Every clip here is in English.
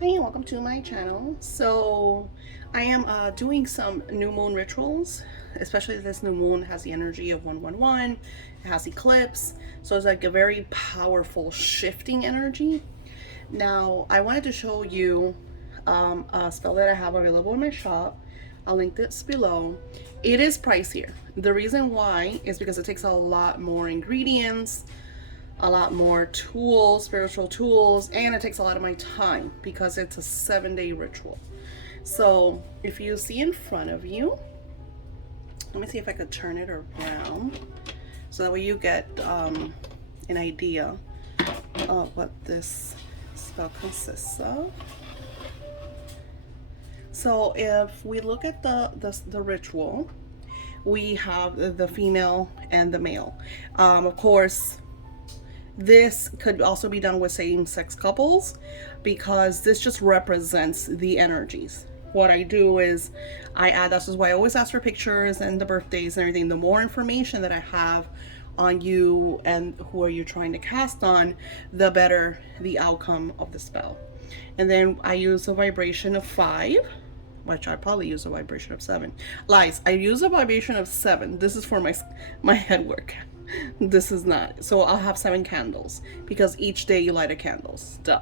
Hi and welcome to my channel. So I am doing some new moon rituals, especially this new moon has the energy of 111. It has eclipse, so it's like a very powerful shifting energy. Now I wanted to show you a spell that I have available in my shop. I'll link this below. It is pricier. The reason why is because it takes a lot more ingredients, a lot more tools, spiritual tools, and it takes a lot of my time because it's a 7-day ritual. So if you see in front of you, let me see if I could turn it around so that way you get an idea of what this spell consists of. So if we look at the ritual, we have the female and the male. Of course, this could also be done with same-sex couples because this just represents the energies. What I do is I add, this is why I always ask for pictures and the birthdays and everything. The more information that I have on you and who are you trying to cast on, the better the outcome of the spell. And then I use a vibration of 5, which I probably use a vibration of 7. Lies, I use a vibration of 7. This is for my head work. This is not. So I'll have 7 candles because each day you light a candles. Duh.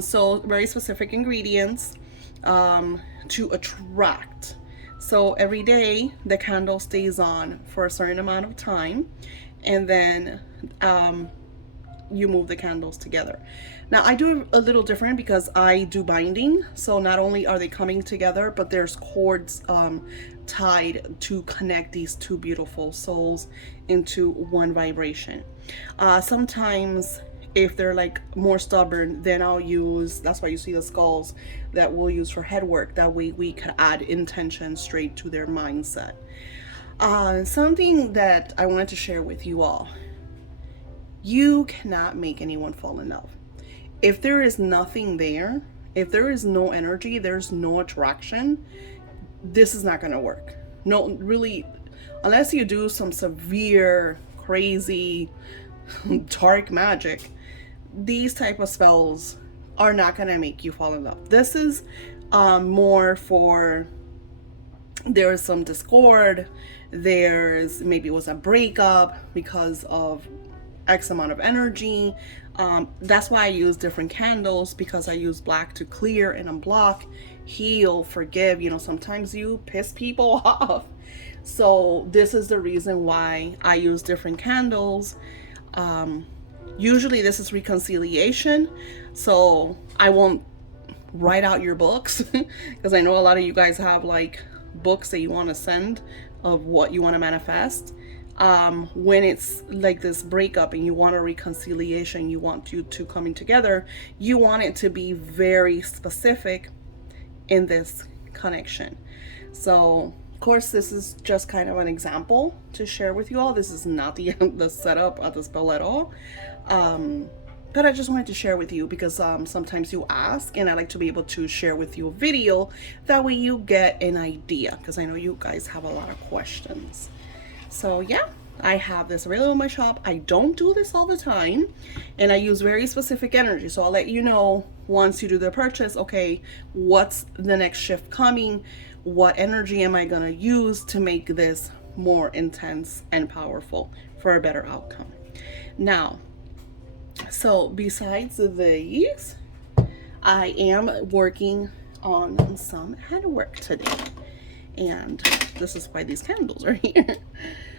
So very specific ingredients to attract. So every day the candle stays on for a certain amount of time, and then you move the candles together. Now I do a little different because I do binding, so not only are they coming together, but there's cords tied to connect these two beautiful souls into one vibration. Sometimes if they're like more stubborn, then I'll use, that's why you see the skulls that we'll use for head work. That way we could add intention straight to their mindset. Something that I wanted to share with you all: you cannot make anyone fall in love. If there is nothing there, if there is no energy, there's no attraction, this is not going to work. No, really, unless you do some severe, crazy, dark magic, these type of spells are not going to make you fall in love. This is more for, there's some discord, there's maybe it was a breakup because of X amount of energy. That's why I use different candles, because I use black to clear and unblock, heal, forgive. You know, sometimes you piss people off. So this is the reason why I use different candles. Usually this is reconciliation. So I won't write out your books because I know a lot of you guys have like books that you want to send of what you want to manifest. When it's like this breakup and you want a reconciliation, you want you two coming together, you want it to be very specific in this connection. So of course this is just kind of an example to share with you all. This is not the setup of the spell at all. But I just wanted to share with you because sometimes you ask, and I like to be able to share with you a video. That way you get an idea, because I know you guys have a lot of questions. So yeah, I have this available in my shop. I don't do this all the time, and I use very specific energy. So I'll let you know once you do the purchase, okay, what's the next shift coming? What energy am I going to use to make this more intense and powerful for a better outcome? Now, so besides these, I am working on some handwork today. And this is why these candles are here.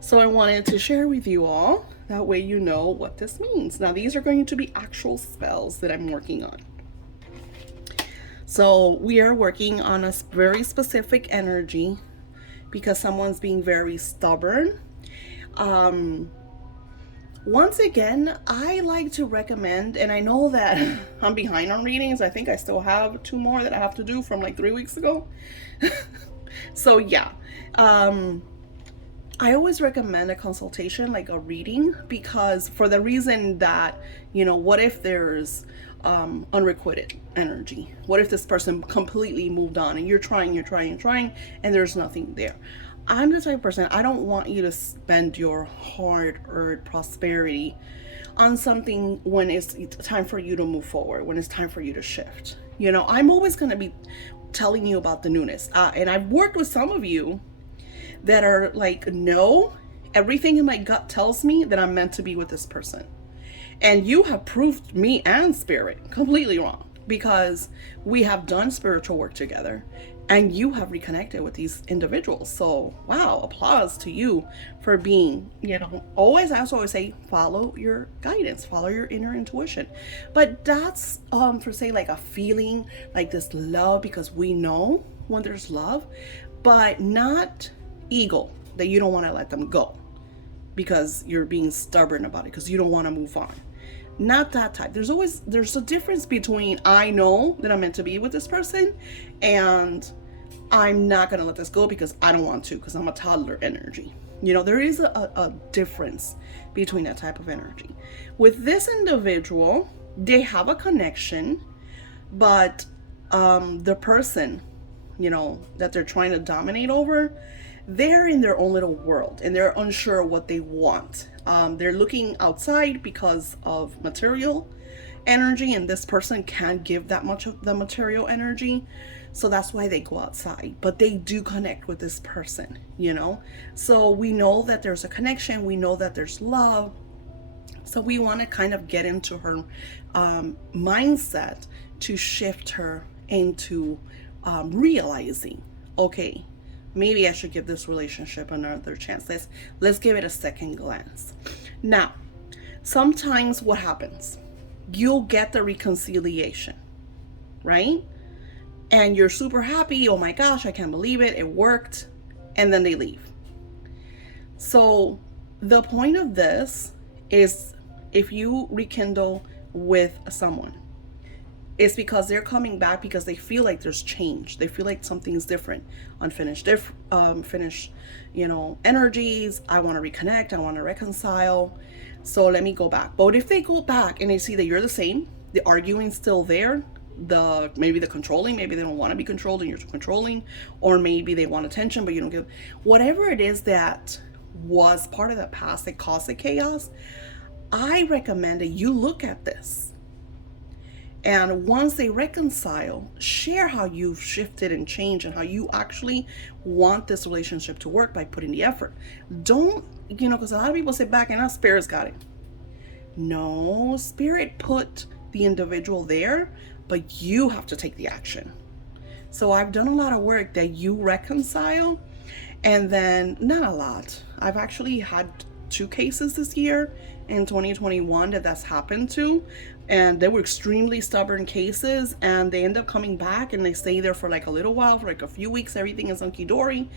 So I wanted to share with you all, that way you know what this means. Now these are going to be actual spells that I'm working on. So we are working on a very specific energy because someone's being very stubborn. Once again, I like to recommend, and I know that I'm behind on readings. I think I still have 2 more that I have to do from like 3 weeks ago. So yeah, I always recommend a consultation, like a reading, because for the reason that, you know, what if there's unrequited energy? What if this person completely moved on and you're trying, and there's nothing there? I'm the type of person, I don't want you to spend your hard-earned prosperity on something when it's time for you to move forward, when it's time for you to shift. I'm always going to be telling you about the newness. And I've worked with some of you that are like, no, everything in my gut tells me that I'm meant to be with this person. And you have proved me and spirit completely wrong, because we have done spiritual work together and you have reconnected with these individuals. So, wow, applause to you for being, always, as I always say, follow your guidance, follow your inner intuition. But that's, for say, like a feeling like this love, because we know when there's love, but not ego, that you don't want to let them go because you're being stubborn about it, because you don't want to move on. Not that type. There's a difference between, I know that I'm meant to be with this person, and I'm not going to let this go because I don't want to, because I'm a toddler energy. There is a difference between that type of energy. With this individual, they have a connection, but the person, that they're trying to dominate over, they're in their own little world and they're unsure what they want. They're looking outside because of material energy, and this person can't give that much of the material energy. So that's why they go outside. But they do connect with this person, So we know that there's a connection. We know that there's love. So we want to kind of get into her mindset to shift her into realizing, okay, maybe I should give this relationship another chance. Let's give it a second glance. Now, sometimes what happens? You'll get the reconciliation, right? And you're super happy. Oh my gosh, I can't believe it. It worked. And then they leave. So the point of this is, if you rekindle with someone, it's because they're coming back because they feel like there's change. They feel like something's different, unfinished, finished, energies. I want to reconnect. I want to reconcile. So let me go back. But if they go back and they see that you're the same, the arguing's still there, maybe the controlling, maybe they don't want to be controlled and you're controlling, or maybe they want attention but you don't give, whatever it is that was part of the past that caused the chaos, I recommend that you look at this. And once they reconcile, share how you've shifted and changed and how you actually want this relationship to work by putting the effort. Don't, because a lot of people sit back and, spirit's got it. No, spirit put the individual there, but you have to take the action. So I've done a lot of work that you reconcile, and then, not a lot. I've actually had 2 cases this year in 2021 that's happened to, and they were extremely stubborn cases, and they end up coming back and they stay there for like a little while, for like a few weeks, everything is hunky-dory,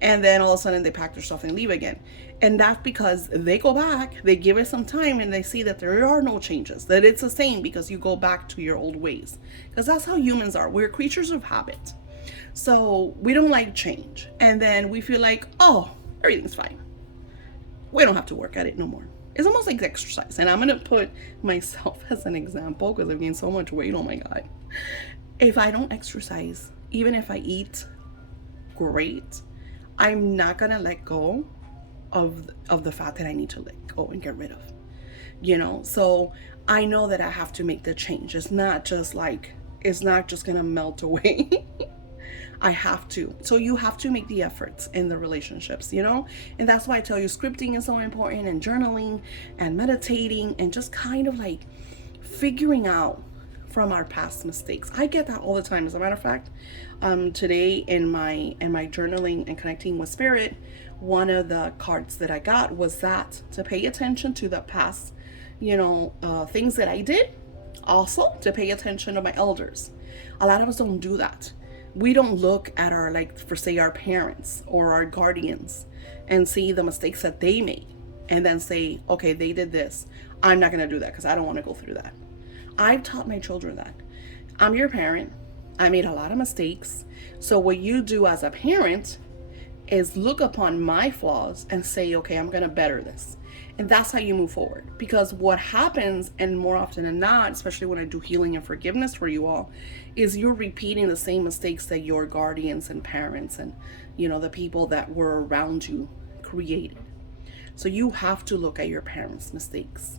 and then all of a sudden they pack their stuff and leave again. And that's because they go back, they give it some time, and they see that there are no changes, that it's the same, because you go back to your old ways, because that's how humans are. We're creatures of habit, so we don't like change, and then we feel like, oh, everything's fine, we don't have to work at it no more. It's almost like exercise. And I'm going to put myself as an example because I've gained so much weight. Oh my God. If I don't exercise, even if I eat great, I'm not going to let go of the fact that I need to let go and get rid of, So I know that I have to make the change. It's not just going to melt away. I have to. So you have to make the efforts in the relationships, and that's why I tell you scripting is so important, and journaling and meditating, and just kind of like figuring out from our past mistakes. I get that all the time. As a matter of fact, today in my journaling and connecting with spirit, one of the cards that I got was that to pay attention to the past, things that I did. Also to pay attention to my elders. A lot of us don't do that. We don't look at our parents or our guardians and see the mistakes that they made and then say, okay, they did this. I'm not going to do that because I don't want to go through that. I've taught my children that. I'm your parent. I made a lot of mistakes. So what you do as a parent is look upon my flaws and say, okay, I'm going to better this. And that's how you move forward. Because what happens, and more often than not, especially when I do healing and forgiveness for you all, is you're repeating the same mistakes that your guardians and parents and, the people that were around you created. So you have to look at your parents' mistakes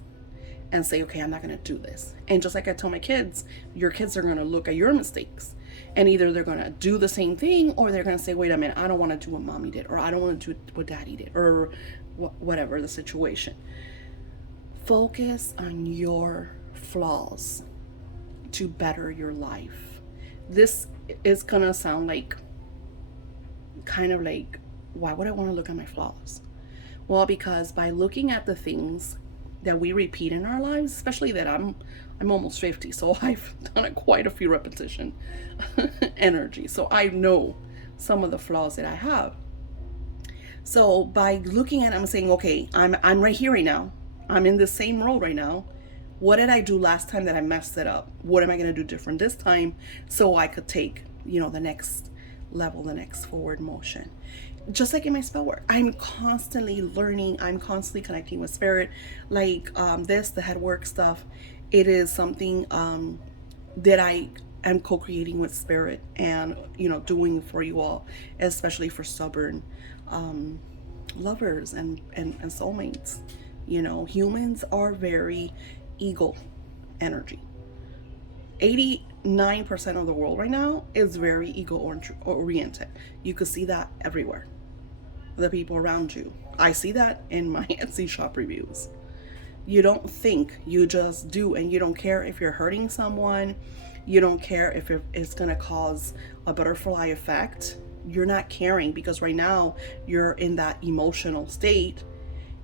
and say, okay, I'm not going to do this. And just like I tell my kids, your kids are going to look at your mistakes, and either they're going to do the same thing, or they're going to say, wait a minute, I don't want to do what mommy did, or I don't want to do what daddy did, or whatever the situation. Focus on your flaws to better your life. This is going to sound like kind of like, why would I want to look at my flaws? Well, because by looking at the things that we repeat in our lives, especially that I'm almost 50, so I've done quite a few repetition energy. So I know some of the flaws that I have. So by looking at it, I'm saying, okay, I'm right here right now. I'm in the same role right now. What did I do last time that I messed it up? What am I going to do different this time so I could take, the next level, the next forward motion? Just like in my spell work, I'm constantly learning. I'm constantly connecting with spirit. Like the Headwork stuff, it is something that I am co-creating with spirit and, doing for you all, especially for stubborn lovers and soulmates. Humans are very ego energy. 89% of the world right now is very ego oriented. You could see that everywhere. The people around you. I see that in my Etsy shop reviews. You don't think, you just do, and you don't care if you're hurting someone. You don't care if it's going to cause a butterfly effect. You're not caring because right now you're in that emotional state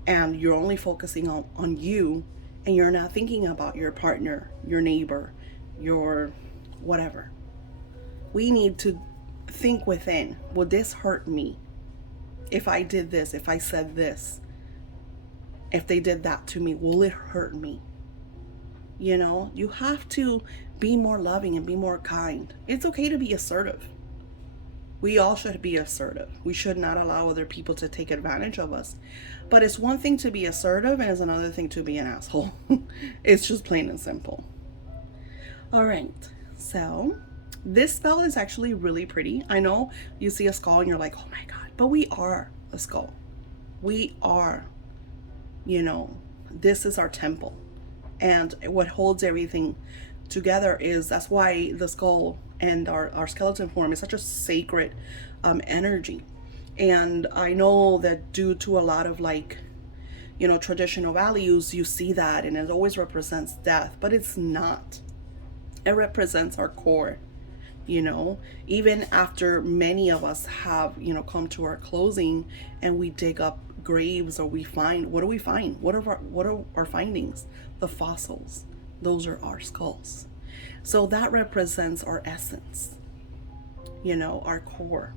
and you're only focusing on you, and you're not thinking about your partner, your neighbor, your whatever. We need to think within. Would this hurt me? If I did this, if I said this, if they did that to me, will it hurt me? You have to be more loving and be more kind. It's okay to be assertive. We all should be assertive. We should not allow other people to take advantage of us. But it's one thing to be assertive and it's another thing to be an asshole. It's just plain and simple. All right, so this spell is actually really pretty. I know you see a skull and you're like, oh my God, but we are a skull. We are, this is our temple. And what holds everything together that's why the skull and our skeleton form is such a sacred energy. And I know that due to a lot of traditional values, you see that and it always represents death, but it's not. It represents our core, even after many of us have, come to our closing and we dig up graves or we find, what do we find? What are our findings? The fossils. Those are our skulls. So that represents our essence, our core.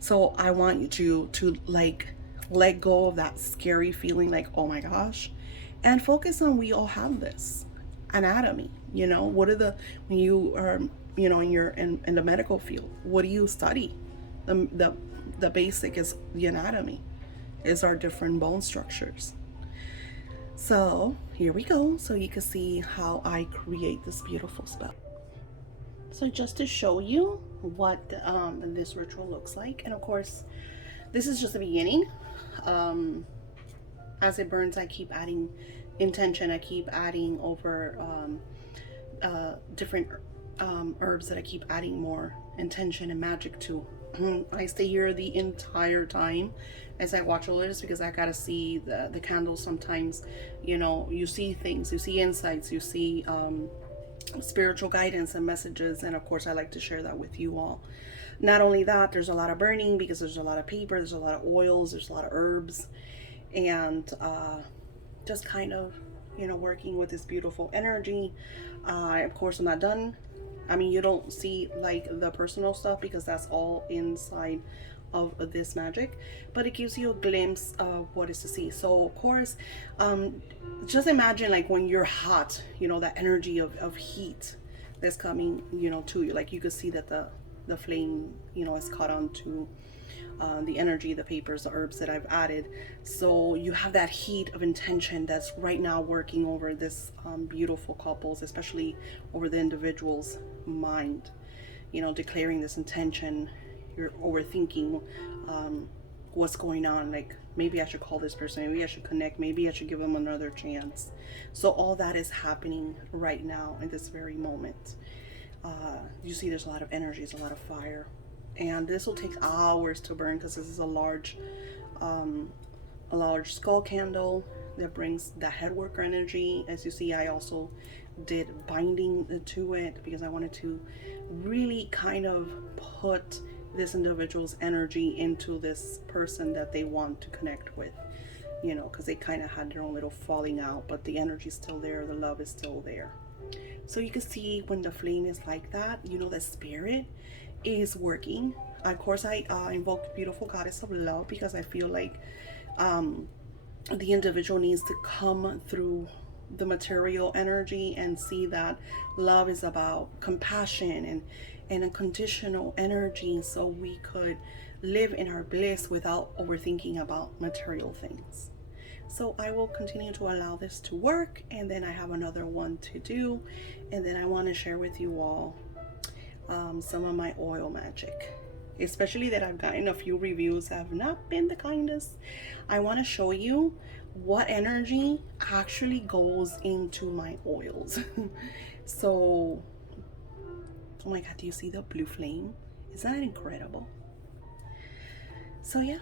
So I want you to let go of that scary feeling like, oh my gosh, and focus on we all have this anatomy. What are when you are, in the medical field, what do you study? The basic is the anatomy, is our different bone structures. So here we go. So you can see how I create this beautiful spell. So just to show you what this ritual looks like, and of course, this is just the beginning. As it burns, I keep adding intention. I keep adding over different herbs that I keep adding more intention and magic to. I stay here the entire time as I watch all this because I gotta see the candles. Sometimes, you see things, you see insights, you see spiritual guidance and messages, and of course I like to share that with you all. Not only that, there's a lot of burning because there's a lot of paper, there's a lot of oils, there's a lot of herbs, and just kind of working with this beautiful energy. Of course I'm not done. I mean, you don't see the personal stuff because that's all inside of this magic, but it gives you a glimpse of what is to see. So of course, just imagine when you're hot, that energy of heat that's coming, to you. You could see that the flame, is caught on to the energy, the papers, the herbs that I've added. So you have that heat of intention that's right now working over this beautiful couples, especially over the individual's mind, declaring this intention. You're overthinking what's going on, maybe I should call this person, maybe I should connect, maybe I should give them another chance. So all that is happening right now in this very moment. You see there's a lot of energy, there's a lot of fire, and this will take hours to burn because this is a large skull candle that brings the headworker energy. As you see, I also did binding to it because I wanted to really kind of put this individual's energy into this person that they want to connect with, you know, because they kind of had their own little falling out, but the energy is still there, the love is still there. So you can see when the flame is like that, you know, the spirit is working. Of course, I invoke beautiful goddess of love because I feel like the individual needs to come through the material energy and see that love is about compassion and unconditional energy, so we could live in our bliss without overthinking about material things. So I will continue to allow this to work, and then I have another one to do, and then I want to share with you all some of my oil magic, especially that I've gotten a few reviews that have not been the kindest. I want to show you what energy actually goes into my oils. So, oh my god, do you see the blue flame? Isn't that incredible? So yeah,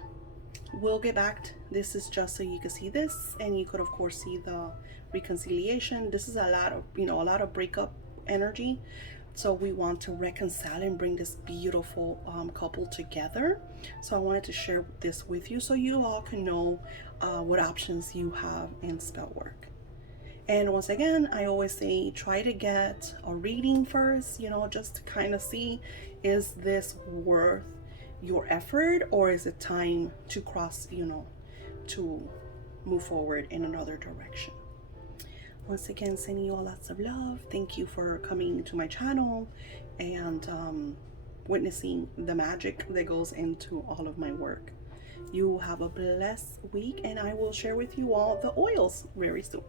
we'll get back. This is just so you can see this, and you could of course see the reconciliation. This is a lot of, you know, a lot of breakup energy. So we want to reconcile and bring this beautiful couple together. So I wanted to share this with you so you all can know what options you have in spell work. And once again, I always say try to get a reading first, you know, just to kind of see, is this worth your effort, or is it time to cross, you know, to move forward in another direction. Once again, sending you all lots of love. Thank you for coming to my channel and witnessing the magic that goes into all of my work. You have a blessed week, and I will share with you all the oils very soon.